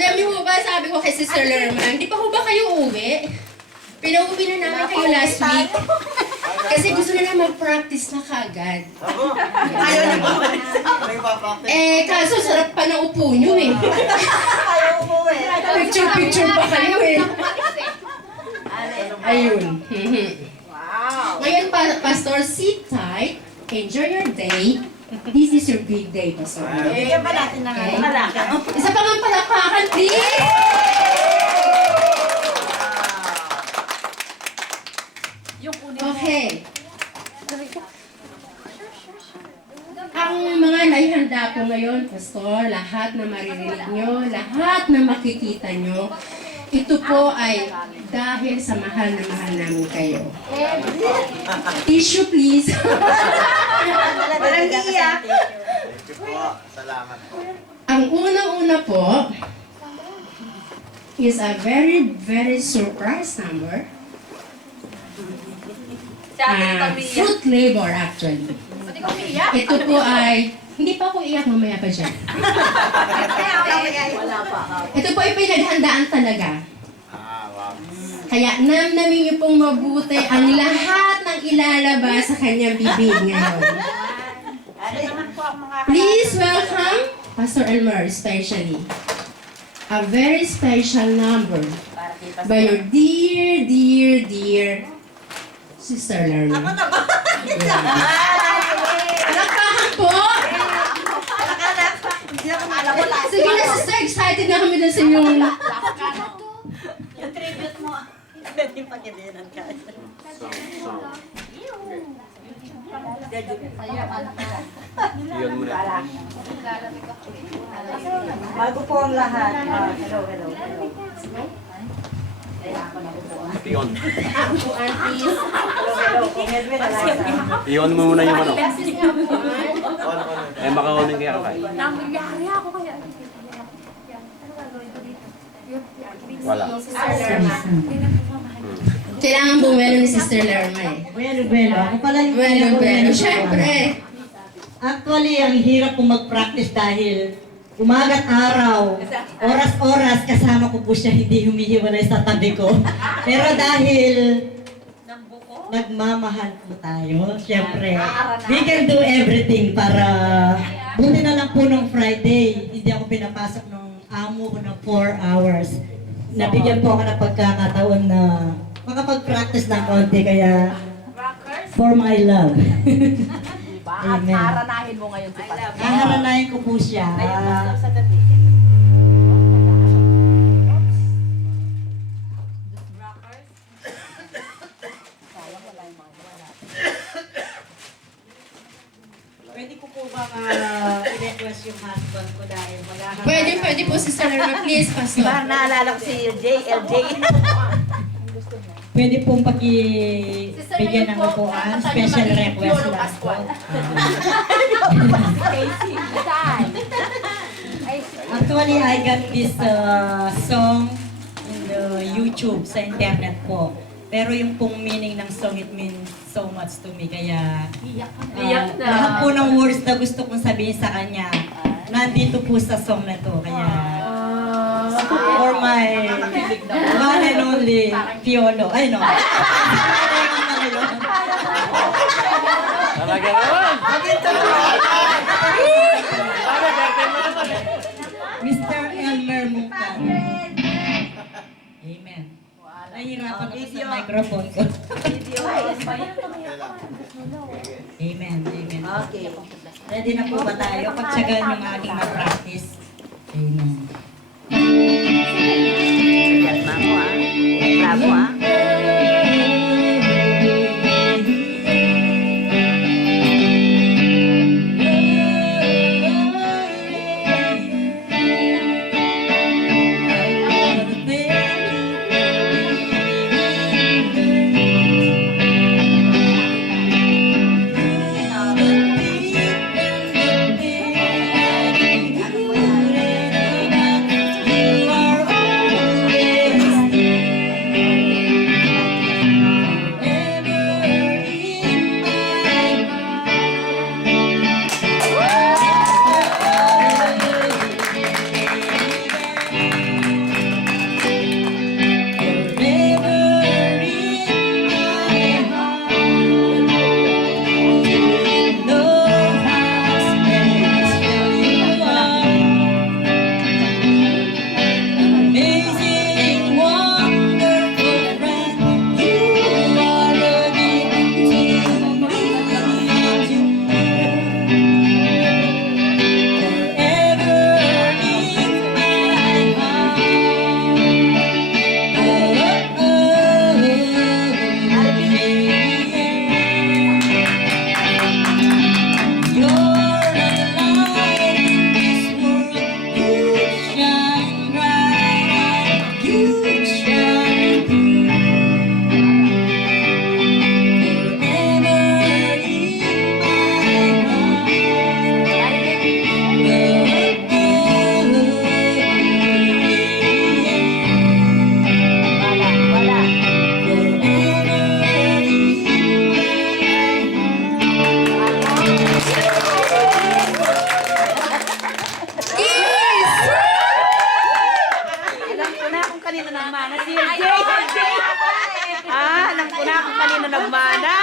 Alam niyo ba, sabi ko kay Sister Lerman, di pa ho ba kayo uwi? Pinauwi na namin kayo last week. Kasi gusto na mag-practice na kagad. Ayaw niyo ba? Kaso sarap pa ng upo niyo eh. Ayaw umuwi. Picture-picture pa kayo eh. Ayun. Wow. Ngayon, Pastor, sit tight. Enjoy your day. This is your big day, Pastor. Bigyan pa natin ng Okay. malaka. Isa pa nga palakpakan, please! Okay. Ang mga naihanda po ngayon, Pastor, lahat na maririnig nyo, lahat na makikita nyo, ito po ay dahil sa mahal na mahal namin kayo. Tissue, please. Walang iiyak. Thank you po. Salamat po. Ang unang-una po is a very, very surprise number. Fruit labor actually. Ito po ay, hindi pa ako iyak, mamaya pa dyan. Wala pa. Ito po ay pinaghandaan talaga. Wow. Kaya namnamin niyo pong mabuti ang lahat ng ilalabas sa kanyang bibig ngayon. Ano naman po ang mga Please welcome Pastor Elmer especially. A very special number by your dear, dear, dear Sister Lerma. Ako na ba? Palakpakan po! Hindi ako alam mo lahat. Sige na sister, excited na kami dun sa inyong... Yung tribute mo. Pwede pagkadinan ka. Iyon muna. Bago po ang lahat. Hello. Iyon. Aunties. Hello. Kung Edwin, alasa. Iyon mo muna yung ano. Makaunin kaya ka. Wala. Kailangan bumelo ni Sister Lerma eh. Bueno. Ako pala yung Bueno. Siyempre. Actually, ang hirap po mag-practice dahil umaga't araw, oras-oras kasama ko po siya, hindi humihiwalay sa tabi ko. Pero dahil nagmamahal po tayo, siyempre, we can do everything para buti na lang po nung Friday, hindi ako pinapasok ng amo ko ng 4 hours. Nabigyan po ako ng pagkakataon na makapag-practice ng konti, kaya for my love. At Amen. haranahin mo ngayon si Pastor. Haharanahin ko po siya. Sa gabi. Pwede ko po ba i-request yung husband ko dahil maghaharap? Pwede po Sister Lerma, please, Pastor. Diba naalala ko si LJ? Pwede pong pakibigyan ng upuan, special request lang po. Actually, I got this song in the YouTube sa internet po. Pero yung pong meaning ng song, it means so much to me. Kaya lahat po ng words na gusto kong sabihin sa kanya, nandito po sa song na to. Kaya for my one and only Piolo. Ay, no. Talaga naman! Mr. Elmer Mukan. Amen. Nahihirapan ako sa microphone ko. Amen. Okay. Ready na po ba tayo? Pagtsagaan yung aking practice. Amen. Bravo ah. Bravo ah. kung kanino nagmana. Si LJ. Ah, alam ko na kung kanino nagmana.